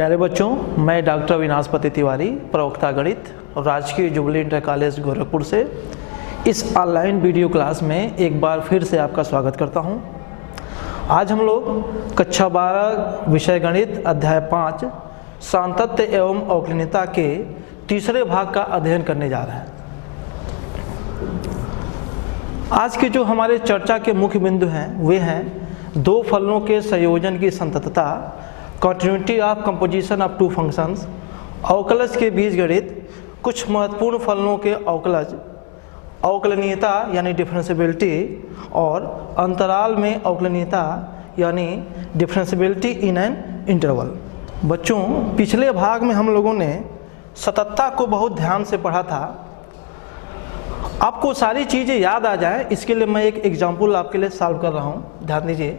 प्यारे बच्चों, मैं डॉक्टर अविनाशपति तिवारी, प्रवक्ता गणित और राजकीय जुबली इंटर कॉलेज गोरखपुर से इस ऑनलाइन वीडियो क्लास में एक बार फिर से आपका स्वागत करता हूं। आज हम लोग कक्षा 12 विषय गणित अध्याय 5 सांतत्य एवं अवकलनीयता के तीसरे भाग का अध्ययन करने जा रहे हैं। आज के जो हमारे चर्चा के मुख्य बिंदु हैं वे हैं दो फलनों के संयोजन की संततता, continuity of composition of two functions, अवकलज के बीजगणित, कुछ महत्वपूर्ण फलनों के अवकलज, अवकलनीयता यानी डिफरेंशियबिलिटी और अंतराल में अवकलनीयता यानी डिफरेंशियबिलिटी इन एन इंटरवल। बच्चों, पिछले भाग में हम लोगों ने सततता को बहुत ध्यान से पढ़ा था। आपको सारी चीज़ें याद आ जाए इसके लिए मैं एक एग्जाम्पल आपके लिए सॉल्व कर रहा हूँ। ध्यान दीजिए,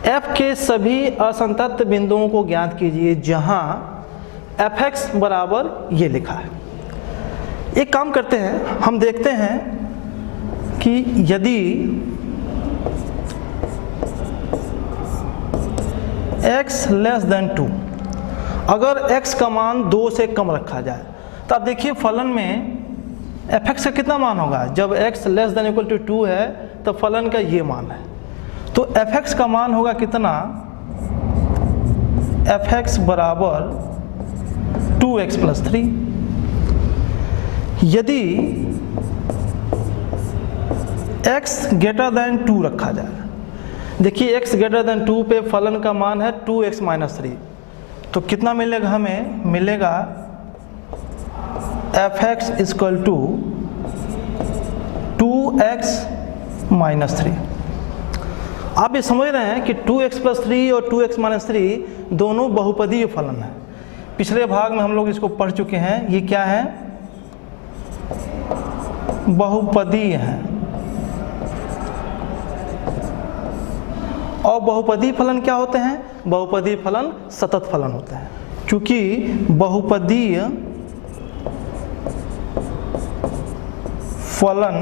f के सभी असंतत बिंदुओं को ज्ञात कीजिए जहाँ fx बराबर ये लिखा है। एक काम करते हैं, हम देखते हैं कि यदि x लेस देन 2, अगर x का मान 2 से कम रखा जाए तो आप देखिए फलन में fx का कितना मान होगा। जब x less than equal to 2 है तो फलन का ये मान है, तो fx का मान होगा कितना, fx बराबर 2x प्लस 3। यदि x ग्रेटर देन 2 रखा जाए, देखिए x ग्रेटर देन 2 पे फलन का मान है 2x माइनस 3, तो कितना मिलेगा, हमें मिलेगा fx equal to 2x minus 3। आप ये समझ रहे हैं कि 2x प्लस 3 और 2x माइनस 3 दोनों बहुपदीय फलन हैं। पिछले भाग में हम लोग इसको पढ़ चुके हैं। ये क्या है, बहुपदीय है। और बहुपदीय फलन क्या होते हैं, बहुपदीय फलन सतत फलन होते हैं। क्योंकि बहुपदीय फलन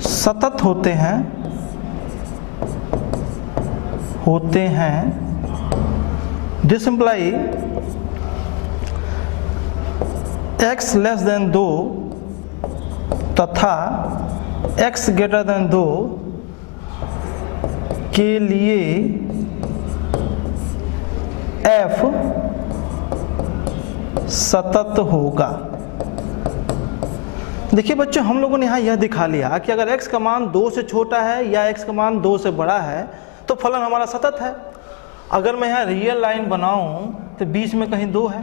सतत होते हैं this imply x less then 2 तथा x ग्रेटर देन 2 के लिए f सतत होगा। देखिए बच्चों, हम लोगों ने यहाँ यह दिखा लिया कि अगर x का मान 2 से छोटा है या x का मान 2 से बड़ा है तो फलन हमारा सतत है। अगर मैं यहाँ रियल लाइन बनाऊं तो बीच में कहीं 2 है,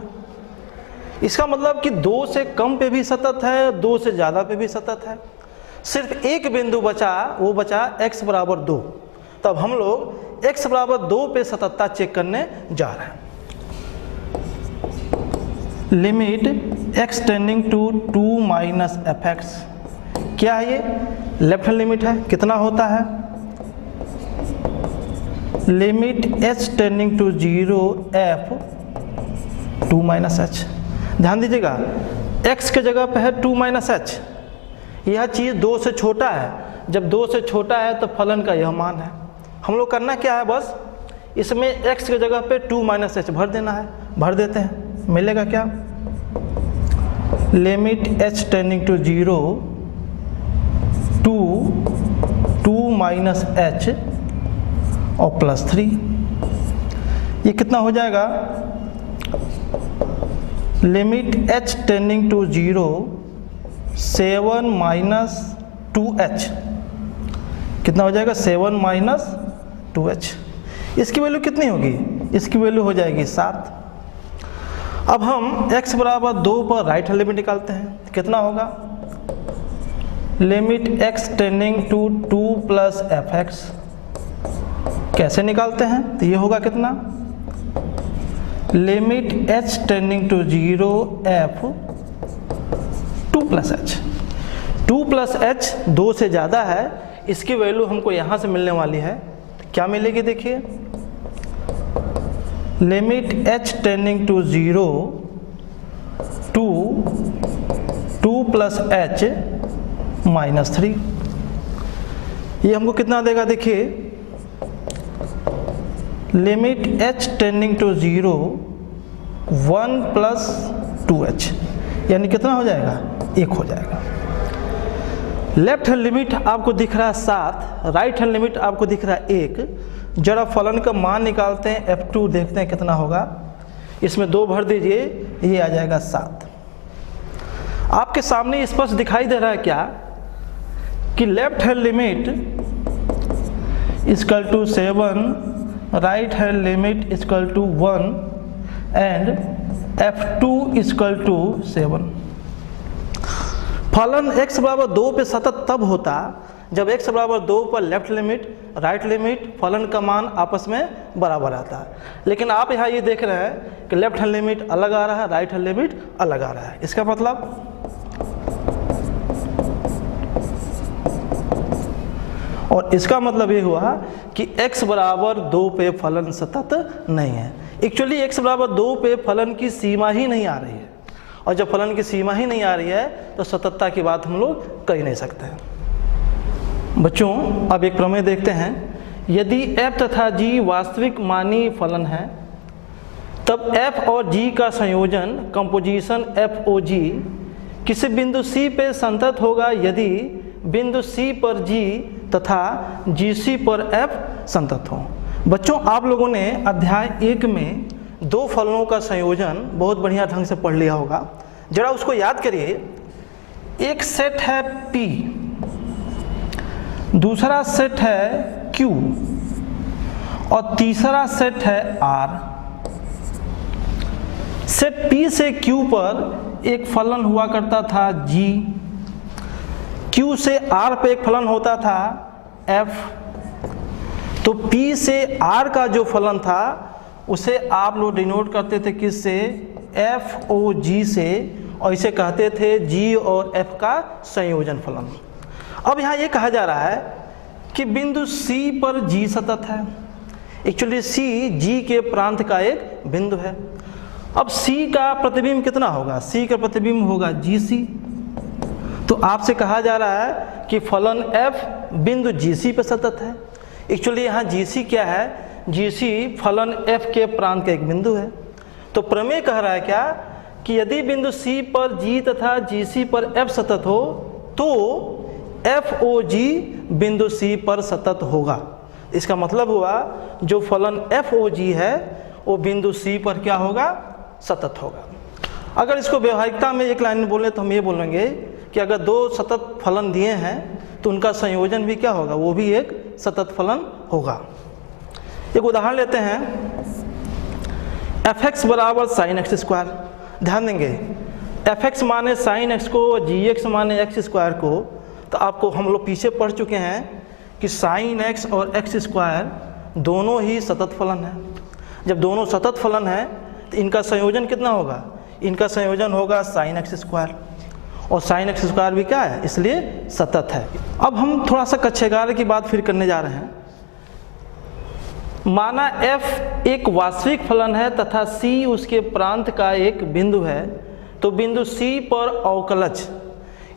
इसका मतलब कि 2 से कम पे भी सतत है, 2 से ज़्यादा पे भी सतत है। सिर्फ एक बिंदु बचा, वो बचा x बराबर 2। तब हम लोग x बराबर 2 पे सततता चेक करने जा रहे हैं। Limit x tending to 2 minus fx, क्या है ये, लेफ्ट हैंड लिमिट है। कितना होता है, limit h tending to 0 f 2 minus h। ध्यान दीजिएगा, x के जगह पे है 2 माइनस h। यह चीज़ 2 से छोटा है, जब 2 से छोटा है तो फलन का यह मान है। हम लोग करना क्या है, बस इसमें x के जगह पे 2 माइनस h भर देना है। भर देते हैं, मिलेगा क्या, limit h tending to 0 two 2 minus h और प्लस 3। ये कितना हो जाएगा, limit h tending to 0 7 minus 2h। कितना हो जाएगा, 7 माइनस 2h। इसकी वैल्यू कितनी होगी, इसकी वैल्यू हो जाएगी 7। अब हम x बराबर 2 पर राइट हैंड लिमिट निकालते हैं। कितना होगा, limit x tending to 2 plus fx। कैसे निकालते हैं, तो ये होगा कितना, limit h tending to 0 f 2 plus h। 2 plus h 2 से ज़्यादा है, इसकी वैल्यू हमको यहाँ से मिलने वाली है। क्या मिलेगी, देखिए, limit h tending to 0 two 2 plus h minus 3। ये हमको कितना देगा, देखिए limit h tending to 0 1 plus 2h, यानी कितना हो जाएगा? 1 हो जाएगा। लेफ्ट हैंड लिमिट आपको दिख रहा है 7, राइट हैंड लिमिट आपको दिख रहा है 1। जरा फलन का मान निकालते हैं, f2 देखते हैं कितना होगा। इसमें 2 भर दीजिए, ये आ जाएगा 7। आपके सामने स्पष्ट दिखाई दे रहा है क्या कि left hand limit equal to 7, right hand limit equal to 1 and f2 equal to 7। फलन x बराबर 2 पे सतत तब होता जब x बराबर 2 पर लेफ्ट लिमिट राइट लिमिट फलन का मान आपस में बराबर आता है। लेकिन आप यहाँ ये देख रहे हैं कि लेफ्ट हैंड लिमिट अलग आ रहा है, राइट हैंड लिमिट अलग आ रहा है। इसका मतलब और इसका मतलब ये हुआ कि x बराबर 2 पे फलन सतत नहीं है। एक्चुअली x बराबर 2 पे फलन की सीमा ही नहीं आ रही है, और जब फलन की सीमा ही नहीं आ रही है तो सततता की बात हम लोग कर ही नहीं सकते हैं। बच्चों अब एक प्रमेय देखते हैं। यदि f तथा g वास्तविक मानी फलन है तब f और g का संयोजन कंपोजिशन FOG किसी बिंदु C पे संतत होगा यदि बिंदु C पर g तथा GC पर f संतत हो। बच्चों आप लोगों ने अध्याय 1 में 2 फलनों का संयोजन बहुत बढ़िया ढंग से पढ़ लिया होगा। जरा उसको याद करिए। एक सेट है P, दूसरा सेट है Q और तीसरा सेट है R। सेट P से Q पर एक फलन हुआ करता था G, Q से R पे एक फलन होता था F। तो P से R का जो फलन था उसे आप लोग डिनोट करते थे किससे? FOG से, और इसे कहते थे G और F का संयोजन फलन। अब यहाँ ये कहा जा रहा है कि बिंदु C पर G सतत है। एक्चुअली C G के प्रांत का एक बिंदु है। अब C का प्रतिबिंब कितना होगा? C का प्रतिबिंब होगा GC। तो आपसे कहा जा रहा है कि फलन F बिंदु GC पर सतत है। एक्चुअली यहाँ GC क्या है? GC फलन F के प्रांत का एक बिंदु है। तो प्रमेय कह रहा है क्या कि यदि बिंदु C पर G तथा GC पर F सतत हो तो FOG बिंदु C पर सतत होगा। इसका मतलब हुआ जो फलन FOG है वो बिंदु C पर क्या होगा? सतत होगा। अगर इसको व्यवहारिकता में एक लाइन में बोले तो हम ये बोलेंगे कि अगर 2 सतत फलन दिए हैं तो उनका संयोजन भी क्या होगा? वो भी एक सतत फलन होगा। एक उदाहरण लेते हैं, fx बराबर sin x स्क्वायर। ध्यान देंगे fx माने sin x को और gx माने x स्क्वायर को, तो आपको हम लोग पीछे पढ़ चुके हैं कि sin x और x स्क्वायर दोनों ही सतत फलन है। जब दोनों सतत फलन है तो इनका संयोजन कितना होगा? इनका संयोजन होगा sin x स्क्वायर, और sin x स्क्वायर भी क्या है? इसलिए सतत है। अब हम थोड़ा सा कक्षा 11 की बात फिर करने जा रहे हैं। माना f एक वास्तविक फलन है तथा c उसके प्रांत का एक बिंदु है, तो बिंदु c पर अवकलज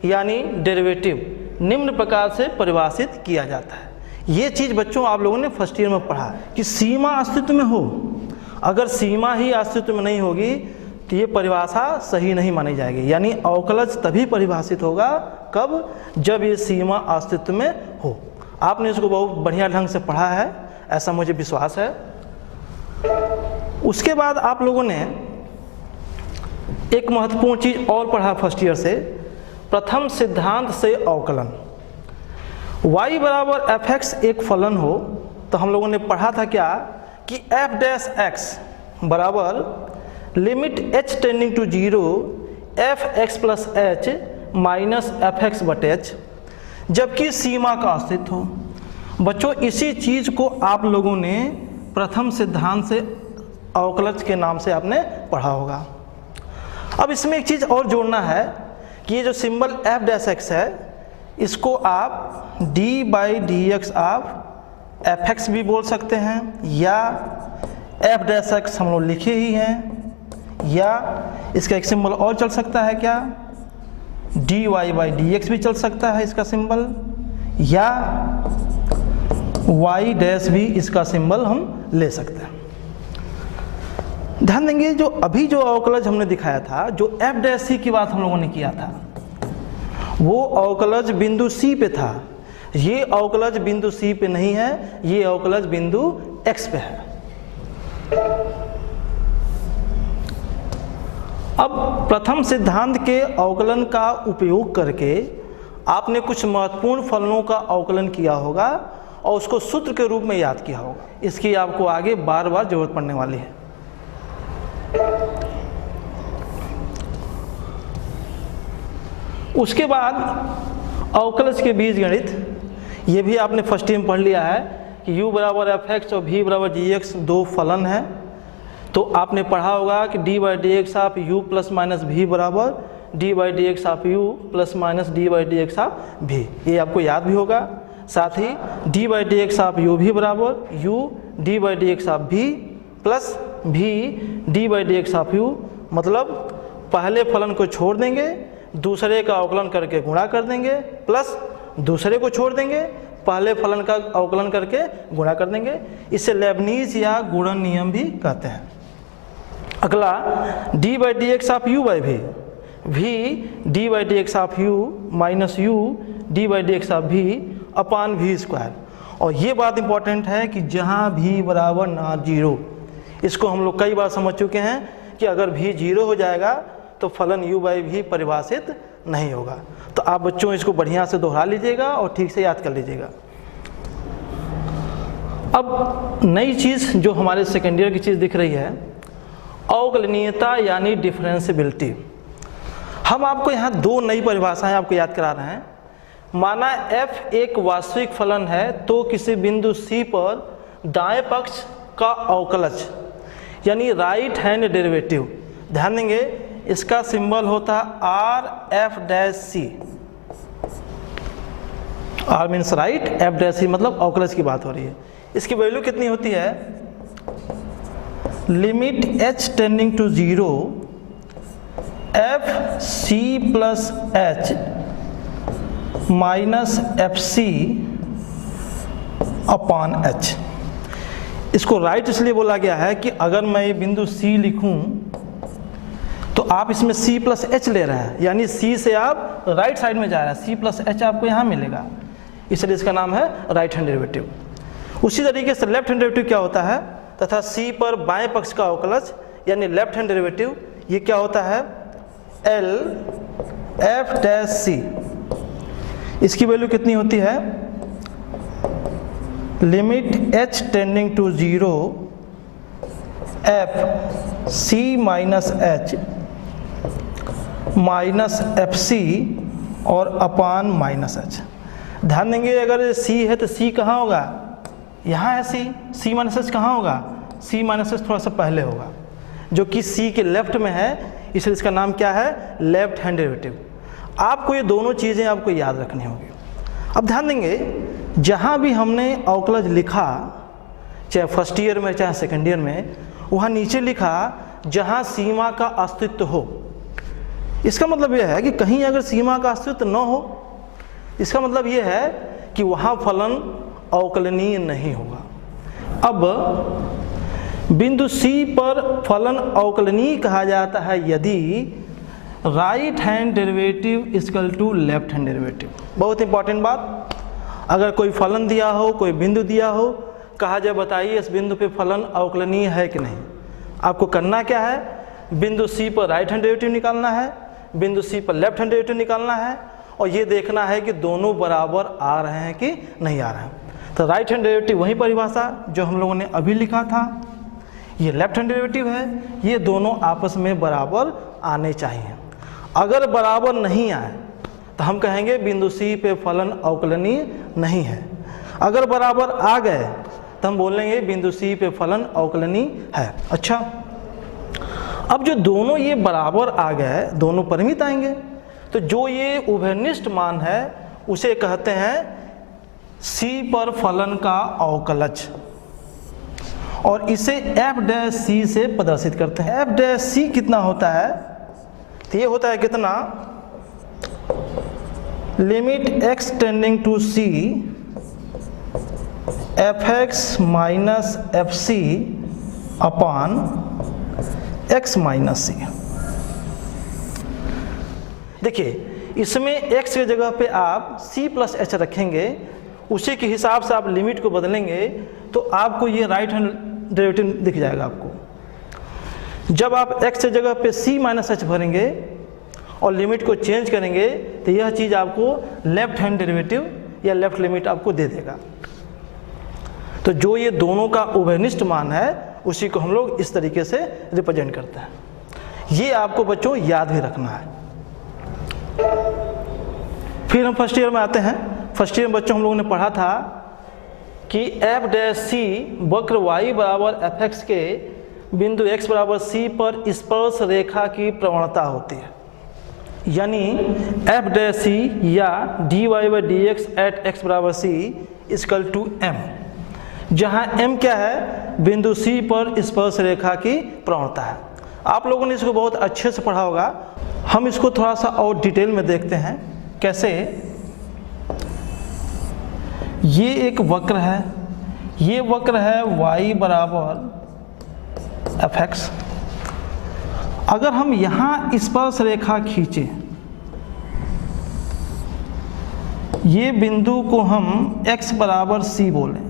यानी डेरिवेटिव निम्न प्रकार से परिभाषित किया जाता है। ये चीज़ बच्चों आप लोगों ने फर्स्ट ईयर में पढ़ा है कि सीमा अस्तित्व में हो। अगर सीमा ही अस्तित्व में नहीं होगी तो ये परिभाषा सही नहीं मानी जाएगी। यानी अवकलज तभी परिभाषित होगा कब? जब ये सीमा अस्तित्व में हो। आपने इसको बहुत बढ़िया ढंग से पढ़ा है, ऐसा मुझे विश्वास है। उसके बाद आप लोगों ने एक महत्वपूर्ण चीज़ और पढ़ा फर्स्ट ईयर से, प्रथम सिद्धांत से अवकलन। y बराबर fx एक फलन हो तो हम लोगों ने पढ़ा था क्या कि f डैश x बराबर limit h tending to 0 fx plus h minus fx बटे h, जबकि सीमा का अस्तित्व हो। बच्चों इसी चीज़ को आप लोगों ने प्रथम सिद्धांत से अवकलज के नाम से आपने पढ़ा होगा। अब इसमें एक चीज़ और जोड़ना है कि ये जो सिंबल f डैश x है इसको आप d बाई डी एक्स आप fx भी बोल सकते हैं, या f डैश x हम लोग लिखे ही हैं, या इसका एक सिंबल और चल सकता है क्या, dy बाई डी एक्स भी चल सकता है इसका सिंबल, या y डैश भी इसका सिंबल हम ले सकते हैं। ध्यान देंगे जो अभी जो अवकलज हमने दिखाया था, जो f डैश सी की बात हम लोगों ने किया था, वो अवकलज बिंदु C पे था। ये अवकलज बिंदु C पे नहीं है, ये अवकलज बिंदु x पे है। अब प्रथम सिद्धांत के अवकलन का उपयोग करके आपने कुछ महत्वपूर्ण फलनों का अवकलन किया होगा और उसको सूत्र के रूप में याद किया होगा। इसकी आपको आगे बार बार जरूरत पड़ने वाली है। उसके बाद अवकलज के बीजगणित, ये भी आपने फर्स्ट टाइम पढ़ लिया है कि u बराबर fx और v बराबर gx दो फलन है। तो आपने पढ़ा होगा कि d by D x of u plus minus v बराबर d by D x of u plus minus d by D x of v, ये आपको याद भी होगा। साथ ही d by D x of u भी बराबर u d by D x of v plus v d by D x of u, मतलब पहले फलन को छोड़ देंगे, दूसरे का अवकलन करके गुणा कर देंगे, प्लस दूसरे को छोड़ देंगे, पहले फलन का अवकलन करके गुणा कर देंगे। इसे लेबनीज या गुणन नियम भी कहते हैं। अगला D by D x of you by v d by D x of you minus U D by D x of v upon v square. और ये बात इंपॉर्टेंट है कि जहाँ v बराबर ना जीरो, इसको हम लोग कई बार समझ चुके हैं कि अगर v जीरो हो जाएगा तो फलन u बाई v परिभाषित नहीं होगा। तो आप बच्चों इसको बढ़िया से दोहरा लीजिएगा और ठीक से याद कर लीजिएगा। अब नई चीज़ जो हमारे सेकेंड ईयर की चीज़ दिख रही है, अवकलनीयता यानी डिफरेंशियबिलिटी। हम आपको यहाँ दो नई परिभाषाएं आपको याद करा रहे हैं। माना f एक वास्तविक फलन है तो किसी बिंदु C पर दाएं पक्ष का अवकलज यानी राइट हैंड डेरिवेटिव, ध्यान देंगे इसका सिंबल होता है R F dash C. R means right, F dash C मतलब अवकलज की बात हो रही है। इसकी वैल्यू कितनी होती है? Limit h tending to 0 F C plus H minus F C upon H. इसको राइट इसलिए बोला गया है कि अगर मैं ये बिंदु C लिखूं तो आप इसमें C प्लस एच ले रहे हैं, यानी C से आप राइट साइड में जा रहे हैं, C प्लस एच आपको यहाँ मिलेगा, इसलिए इसका नाम है राइट हैंड डेरिवेटिव। उसी तरीके से लेफ्ट हैंड डेरिवेटिव क्या होता है, तथा C पर बाएं पक्ष का अवकलज यानी लेफ्ट हैंड डेरिवेटिव, ये क्या होता है? L F dash C. इसकी वैल्यू कितनी होती है? Limit h tending to 0 F C minus H minus F C और अपान माइनस एच। ध्यान देंगे अगर C है तो C कहाँ होगा? यहाँ है C माइनस एच कहाँ होगा? C माइनस एच थोड़ा सा पहले होगा, जो कि C के लेफ्ट में है, इसलिए इसका नाम क्या है? Left hand derivative. आपको ये दोनों चीज़ें आपको याद रखनी होगी। अब ध्यान देंगे जहाँ भी हमने अवकलज लिखा, चाहे फर्स्ट ईयर में चाहे सेकेंड ईयर में, वहाँ नीचे लिखा जहाँ सीमा का अस्तित्व हो। इसका मतलब यह है कि कहीं अगर सीमा का अस्तित्व न हो, इसका मतलब यह है कि वहाँ फलन अवकलनीय नहीं होगा। अब बिंदु C पर फलन अवकलनीय कहा जाता है यदि right hand derivative equal to left hand derivative. बहुत इंपॉर्टेंट बात, अगर कोई फलन दिया हो, कोई बिंदु दिया हो, कहा जाए बताइए इस बिंदु पे फलन अवकलनीय है कि नहीं। आपको करना क्या है? बिंदु C पर राइट हैंड डेरिवेटिव निकालना है, बिंदु C पर लेफ्ट हैंड डेरिवेटिव निकालना है, और ये देखना है कि दोनों बराबर आ रहे हैं कि नहीं आ रहे हैं। तो राइट हैंड डेरिवेटिव वही परिभाषा जो हम लोगों ने अभी लिखा था, ये लेफ्ट हैंड डेरिवेटिव है, ये दोनों आपस में बराबर आने चाहिए। अगर बराबर नहीं आए तो हम कहेंगे बिंदु C पे फलन अवकलनीय नहीं है। अगर बराबर आ गए तो हम बोलेंगे बिंदु C पे फलन अवकलनीय है। अच्छा, अब जो दोनों ये बराबर आ गए, दोनों परिमित आएंगे, तो जो ये उभयनिष्ठ मान है उसे कहते हैं C पर फलन का अवकलज, और इसे एफ डैश सी से प्रदर्शित करते हैं। एफ डैश सी कितना होता है? तो ये होता है कितना? Limit x tending to C f x minus F C upon x minus c. देखिए इसमें x की जगह पे आप c प्लस एच रखेंगे, उसी के हिसाब से आप लिमिट को बदलेंगे तो आपको ये राइट हैंड डेरिवेटिव दिख जाएगा आपको। जब आप x की जगह पे c माइनस एच भरेंगे और लिमिट को चेंज करेंगे तो यह चीज़ आपको लेफ्ट हैंड डेरिवेटिव या लेफ्ट लिमिट आपको दे देगा। तो जो ये दोनों का उभयनिष्ठ मान है उसी को हम लोग इस तरीके से रिप्रेजेंट करते हैं। ये आपको बच्चों याद भी रखना है। फिर हम फर्स्ट ईयर में आते हैं। फर्स्ट ईयर में बच्चों हम लोगों ने पढ़ा था कि एफ डैश सी वक्र y बराबर एफ एक्स के बिंदु x बराबर c पर स्पर्श रेखा की प्रवणता होती है। यानी एफ डैश सी या dy by D X at X बराबर सी इक्वल टू m, जहाँ m क्या है, बिंदु c पर स्पर्श रेखा की प्रवणता है। आप लोगों ने इसको बहुत अच्छे से पढ़ा होगा। हम इसको थोड़ा सा और डिटेल में देखते हैं कैसे। ये एक वक्र है, ये वक्र है y बराबर एफ एक्स। अगर हम यहाँ स्पर्श रेखा खींचे, ये बिंदु को हम x बराबर c बोलें,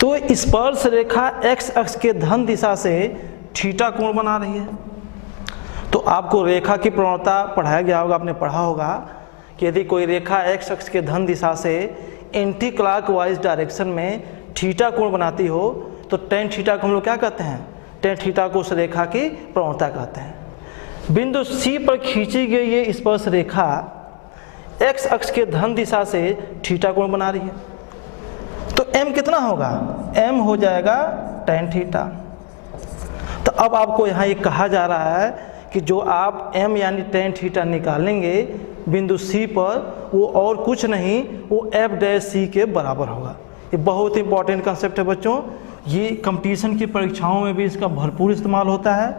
तो स्पर्श रेखा x अक्ष के धन दिशा से थीटा कोण बना रही है। तो आपको रेखा की प्रवणता पढ़ाया गया होगा, आपने पढ़ा होगा कि यदि कोई रेखा x अक्ष के धन दिशा से एंटी क्लॉकवाइज डायरेक्शन में थीटा कोण बनाती हो तो टेन थीटा को हम लोग क्या कहते हैं, टेन थीटा को उस रेखा की प्रवणता कहते हैं। बिंदु C पर खींची गई ये स्पर्श रेखा x अक्ष के धन दिशा से थीटा कोण बना रही है। तो m कितना होगा, m हो जाएगा टेन थीटा। तो अब आपको यहाँ ये कहा जा रहा है कि जो आप m यानी टेन थीटा निकालेंगे बिंदु C पर, वो और कुछ नहीं, वो एफ डैश सी के बराबर होगा। ये बहुत इंपॉर्टेंट कंसेप्ट है बच्चों। ये कंपटीशन की परीक्षाओं में भी इसका भरपूर इस्तेमाल होता है।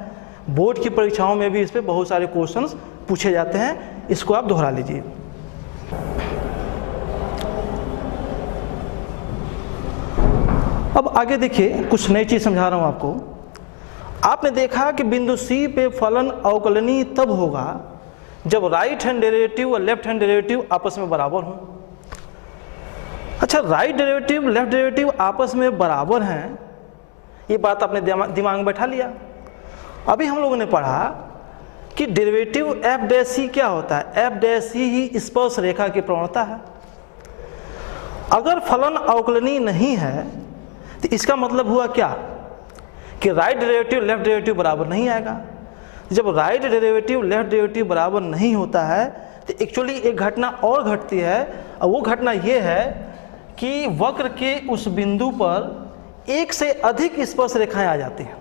बोर्ड की परीक्षाओं में भी इस पर बहुत सारे क्वेश्चंस पूछे जाते हैं। इसको आप दोहरा लीजिए। अब आगे देखिए, कुछ नई चीज़ समझा रहा हूँ आपको। आपने देखा कि बिंदु C पे फलन अवकलनीय तब होगा जब राइट हैंड डेरिवेटिव और लेफ्ट हैंड डेरिवेटिव आपस में बराबर हों। अच्छा, राइट डेरिवेटिव लेफ्ट डेरिवेटिव आपस में बराबर हैं, ये बात आपने दिमाग में बैठा लिया। अभी हम लोगों ने पढ़ा कि डेरिवेटिव एफ डैश सी क्या होता है, एफ डैश सी ही स्पर्श रेखा की प्रवणता है। अगर फलन अवकलनीय नहीं है तो इसका मतलब हुआ क्या कि राइट डेरिवेटिव लेफ्ट डेरिवेटिव बराबर नहीं आएगा। जब राइट डेरिवेटिव लेफ्ट डेरिवेटिव बराबर नहीं होता है तो एक्चुअली एक घटना और घटती है, और वो घटना ये है कि वक्र के उस बिंदु पर एक से अधिक स्पर्श रेखाएं आ जाती हैं।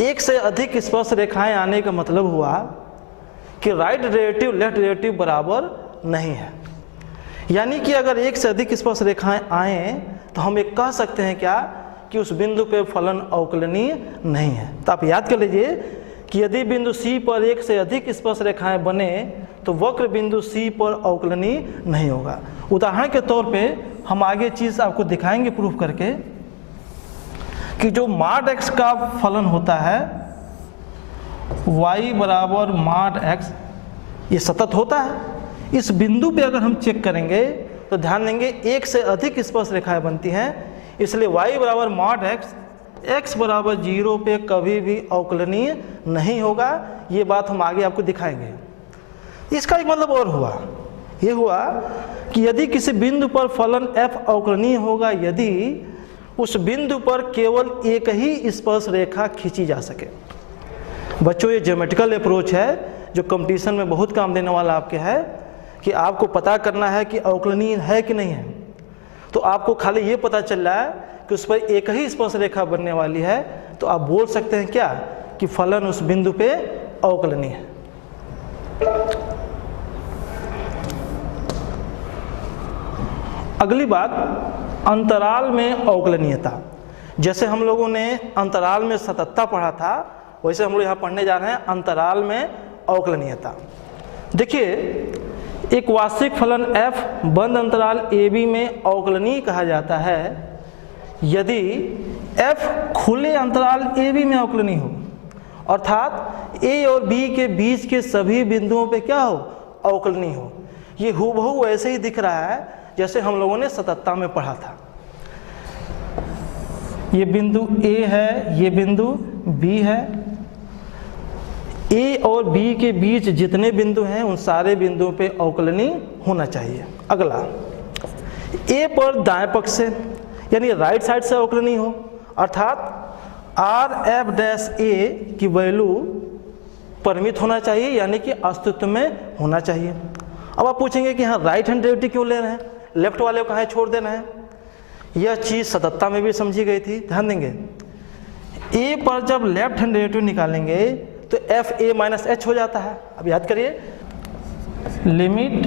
एक से अधिक स्पर्श रेखाएं आने का मतलब हुआ कि राइट डेरिवेटिव लेफ्ट डेरिवेटिव बराबर नहीं है। यानी कि अगर एक से अधिक स्पर्श रेखाएं आएँ तो हम एक कह सकते हैं क्या कि उस बिंदु पे फलन अवकलनीय नहीं है। तो आप याद कर लीजिए कि यदि बिंदु C पर एक से अधिक स्पर्श रेखाएं बने तो वक्र बिंदु C पर अवकलनीय नहीं होगा। उदाहरण के तौर पे हम आगे चीज़ आपको दिखाएंगे प्रूफ करके कि जो माड x का फलन होता है y बराबर माड x, ये सतत होता है। इस बिंदु पे अगर हम चेक करेंगे तो ध्यान देंगे एक से अधिक स्पर्श रेखाएं बनती हैं, इसलिए y बराबर मॉड x बराबर 0 पे कभी भी अवकलनीय नहीं होगा। ये बात हम आगे आपको दिखाएंगे। इसका एक मतलब और हुआ, ये हुआ कि यदि किसी बिंदु पर फलन f अवकलनीय होगा यदि उस बिंदु पर केवल एक ही स्पर्श रेखा खींची जा सके। बच्चों, ये ज्योमेट्रिकल अप्रोच है जो कंपटीशन में बहुत काम देने वाला आपके है कि आपको पता करना है कि अवकलनीय है कि नहीं है। तो आपको खाली ये पता चल रहा है कि उस पर एक ही स्पर्श रेखा बनने वाली है, तो आप बोल सकते हैं क्या कि फलन उस बिंदु पे अवकलनीय है। अगली बात, अंतराल में अवकलनीयता। जैसे हम लोगों ने अंतराल में सततता पढ़ा था, वैसे हम लोग यहाँ पढ़ने जा रहे हैं अंतराल में अवकलनीयता। देखिए, एक वास्तविक फलन f बंद अंतराल AB में अवकलनीय कहा जाता है यदि f खुले अंतराल AB में अवकलनीय हो, अर्थात A और B के बीच के सभी बिंदुओं पे क्या हो, अवकलनीय हो। ये हूबहू वैसे ही दिख रहा है जैसे हम लोगों ने सतत्ता में पढ़ा था। ये बिंदु A है, ये बिंदु B है। A और B के बीच जितने बिंदु हैं उन सारे बिंदुओं पे अवकलनीय होना चाहिए। अगला, A पर दाएं पक्ष से यानी राइट साइड से अवकलनीय हो, अर्थात RF' की वैल्यू परिमित होना चाहिए यानी कि अस्तित्व में होना चाहिए। अब आप पूछेंगे कि हाँ राइट हैंड डेरिवेटिव क्यों ले रहे हैं, लेफ्ट वाले को कहाँ छोड़ देना है। यह चीज़ सतत्ता में भी समझी गई थी, ध्यान देंगे। A पर जब लेफ्ट हैंड डेरिवेटिव निकालेंगे तो FA माइनस H हो जाता है। अब याद करिए, limit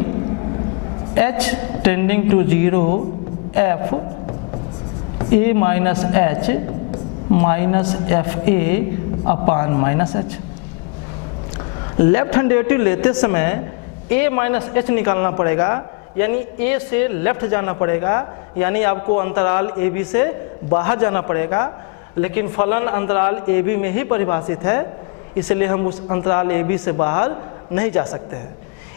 H tending to 0 F A minus H minus FA upon minus H। Left hand derivative लेते समय A माइनस H निकालना पड़ेगा, यानी A से लेफ्ट जाना पड़ेगा, यानी आपको अंतराल AB से बाहर जाना पड़ेगा। लेकिन फलन अंतराल AB में ही परिभाषित है, इसलिए हम उस अंतराल AB से बाहर नहीं जा सकते हैं।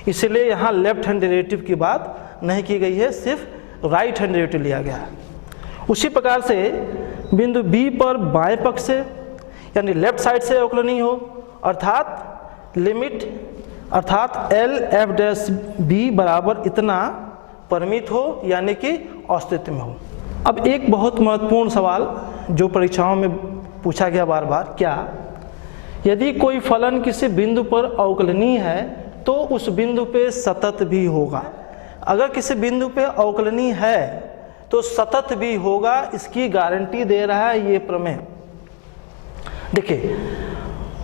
इसलिए यहाँ लेफ्ट हैंड डेरिवेटिव की बात नहीं की गई है, सिर्फ राइट हैंड डेरिवेटिव लिया गया है। उसी प्रकार से बिंदु B पर बाएं पक्ष से यानी लेफ्ट साइड से अवकलनीय हो, अर्थात लिमिट LF' बराबर इतना परिमित हो यानी कि अस्तित्व में हो। अब एक बहुत महत्वपूर्ण सवाल जो परीक्षाओं में पूछा गया बार बार, क्या यदि कोई फलन किसी बिंदु पर अवकलनीय है तो उस बिंदु पे सतत भी होगा। अगर किसी बिंदु पे अवकलनीय है तो सतत भी होगा, इसकी गारंटी दे रहा है ये प्रमेय। देखिए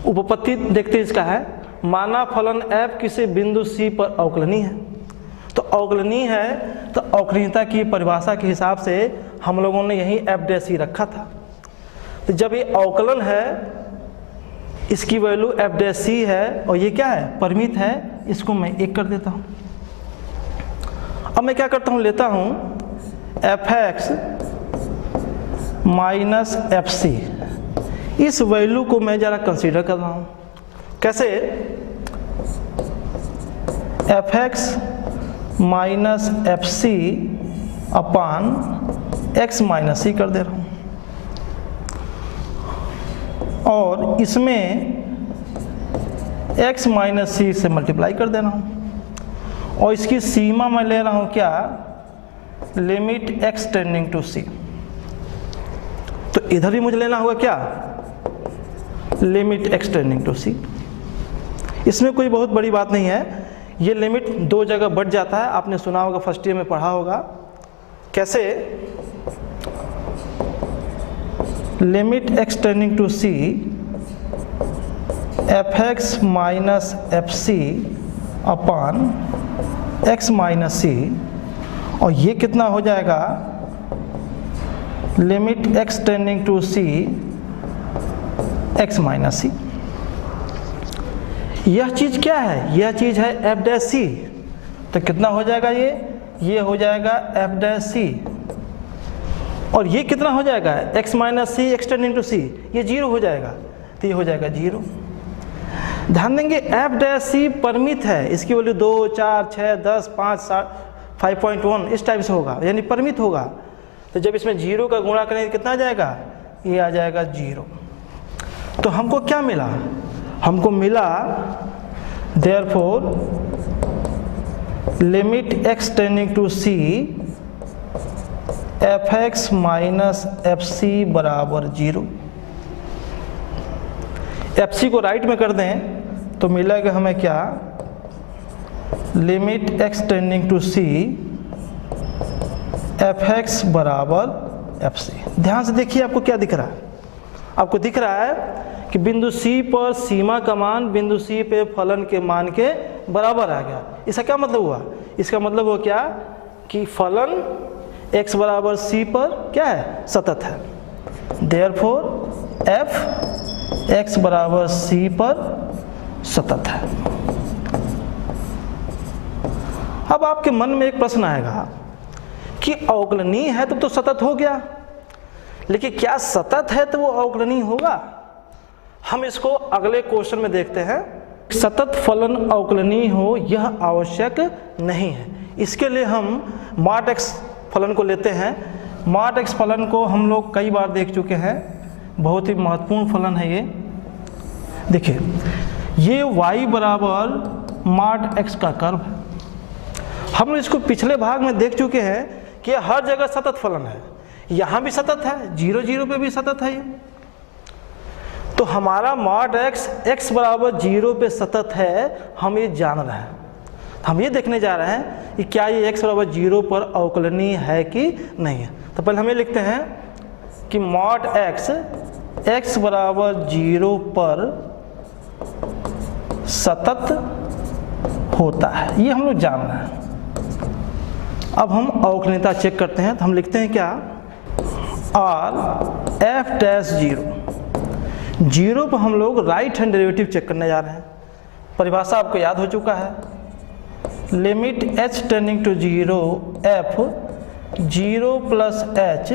उपपत्ति देखते इसका है, माना फलन f किसी बिंदु C पर अवकलनीय है। तो अवकलनीय है तो अवकलनीयता की परिभाषा के हिसाब से हम लोगों ने यही f' रखा था। तो जब ये अवकलन है, इसकी वैल्यू f' है और ये क्या है, परिमित है, इसको मैं 1 कर देता हूँ। अब मैं क्या करता हूँ, लेता हूँ fx माइनस fc, इस वैल्यू को मैं ज़रा कंसीडर कर रहा हूँ। कैसे, fx minus fc upon x minus c कर दे रहा हूँ और इसमें x माइनस c से मल्टीप्लाई कर दे रहा हूँ और इसकी सीमा मैं ले रहा हूँ क्या, limit x tending to c। तो इधर भी मुझे लेना होगा क्या, limit x tending to c। इसमें कोई बहुत बड़ी बात नहीं है, ये लिमिट 2 जगह बढ़ जाता है, आपने सुना होगा, फर्स्ट ईयर में पढ़ा होगा। कैसे, limit x tending to c fx minus fc upon x minus c, और ये कितना हो जाएगा, limit x tending to c x minus c। यह चीज़ क्या है, यह चीज़ है f'। तो कितना हो जाएगा, ये हो जाएगा f', और ये कितना हो जाएगा, x minus c x tending to c, ये 0 हो जाएगा, तो ये हो जाएगा 0। ध्यान देंगे f' परिमित है, इसकी वैल्यू 2, 4, 6, 10, 5, 5.1 इस टाइप से होगा, यानी परिमित होगा। तो जब इसमें 0 का गुणा करेंगे कितना आ जाएगा, ये आ जाएगा 0। तो हमको क्या मिला, हमको मिला therefore limit x tending to c fx minus fc बराबर 0। fc को राइट में कर दें तो मिलेगा हमें क्या, limit x tending to c fx बराबर fc। ध्यान से देखिए आपको क्या दिख रहा है, आपको दिख रहा है कि बिंदु C पर सीमा का मान बिंदु C पे फलन के मान के बराबर आ गया। इसका क्या मतलब हुआ, इसका मतलब हुआ क्या कि फलन x बराबर C पर क्या है, सतत है। देयरफॉर f x बराबर C पर सतत है। अब आपके मन में एक प्रश्न आएगा कि अवकलनीय है तो सतत हो गया, लेकिन क्या सतत है तो वो अवकलनीय होगा? हम इसको अगले क्वेश्चन में देखते हैं। सतत फलन अवकलनीय हो यह आवश्यक नहीं है। इसके लिए हम मॉड x फलन को लेते हैं। मॉड x फलन को हम लोग कई बार देख चुके हैं, बहुत ही महत्वपूर्ण फलन है ये। देखिए, ये y बराबर मॉड x का कर्व है। हम लोग इसको पिछले भाग में देख चुके हैं कि हर जगह सतत फलन है, यहाँ भी सतत है, 0 0 पे भी सतत है ये। तो हमारा मॉड x बराबर 0 पे सतत है, हम ये जान रहे हैं। हम ये देखने जा रहे हैं कि क्या ये x बराबर 0 पर अवकलनीय है कि नहीं है। तो पहले हम ये लिखते हैं कि मॉड x बराबर 0 पर सतत होता है, ये हम लोग जान रहे हैं। अब हम अवकलनीयता चेक करते हैं। तो हम लिखते हैं क्या, r f डैश 0 पर हम लोग राइट हैंड डेरिवेटिव चेक करने जा रहे हैं। परिभाषा आपको याद हो चुका है, limit h tending to 0 f 0 plus h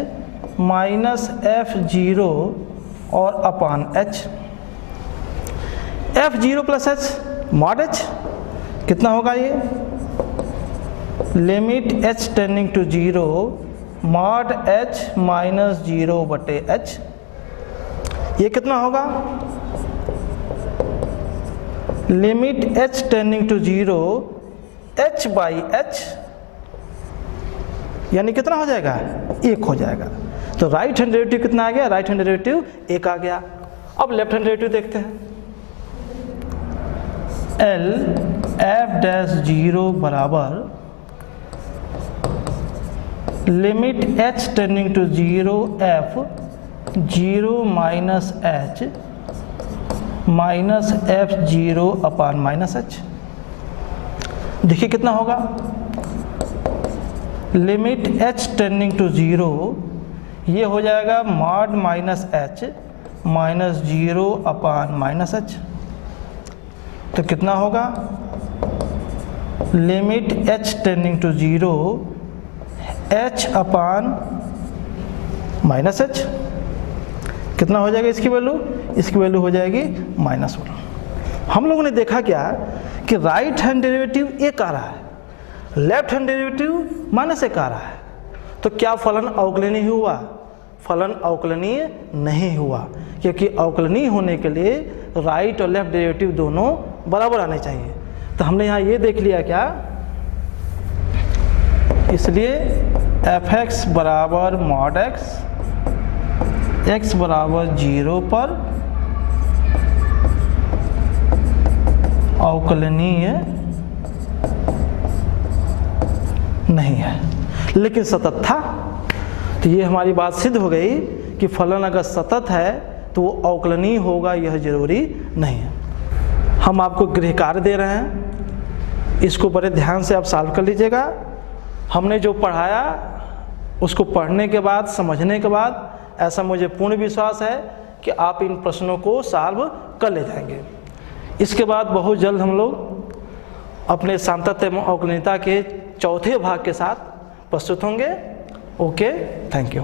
minus f 0 और upon h। f 0 plus h mod h कितना होगा ये, limit h tending to 0 mod h minus 0 बटे h। ये कितना होगा, limit h tending to 0 h by h, यानी कितना हो जाएगा, 1 हो जाएगा। तो राइट हैंड डेरिवेटिव कितना आ गया, राइट हैंड डेरिवेटिव 1 आ गया। अब लेफ्ट हैंड डेरिवेटिव देखते हैं। L f डैश 0 बराबर limit h tending to 0 f 0 minus h minus f 0 upon minus h। देखिए कितना होगा, लिमिट h टेंडिंग टू 0, ये हो जाएगा mod minus h minus 0 upon minus h। तो कितना होगा, limit h tending to 0 h upon minus h। कितना हो जाएगा इसकी वैल्यू, इसकी वैल्यू हो जाएगी -1। हम लोगों ने देखा क्या कि राइट हैंड डेरिवेटिव 1 आ रहा है, लेफ्ट हैंड डेरिवेटिव -1 आ रहा है। तो क्या फलन अवकलनीय हुआ? फलन अवकलनीय नहीं हुआ, क्योंकि अवकलनीय होने के लिए राइट और लेफ्ट डेरिवेटिव दोनों बराबर आने चाहिए। तो हमने यहाँ ये देख लिया क्या, इसलिए f(x) बराबर मॉड x बराबर 0 पर अवकलनीय नहीं है, लेकिन सतत था। तो ये हमारी बात सिद्ध हो गई कि फलन अगर सतत है तो वो अवकलनीय होगा, यह जरूरी नहीं है। हम आपको गृह कार्य दे रहे हैं, इसको बड़े ध्यान से आप सॉल्व कर लीजिएगा। हमने जो पढ़ाया उसको पढ़ने के बाद, समझने के बाद, ऐसा मुझे पूर्ण विश्वास है कि आप इन प्रश्नों को सॉल्व कर ले जाएंगे। इसके बाद बहुत जल्द हम लोग अपने सामतत्व एवं अवकलनीयता के चौथे भाग के साथ प्रस्तुत होंगे। Okay, thank you.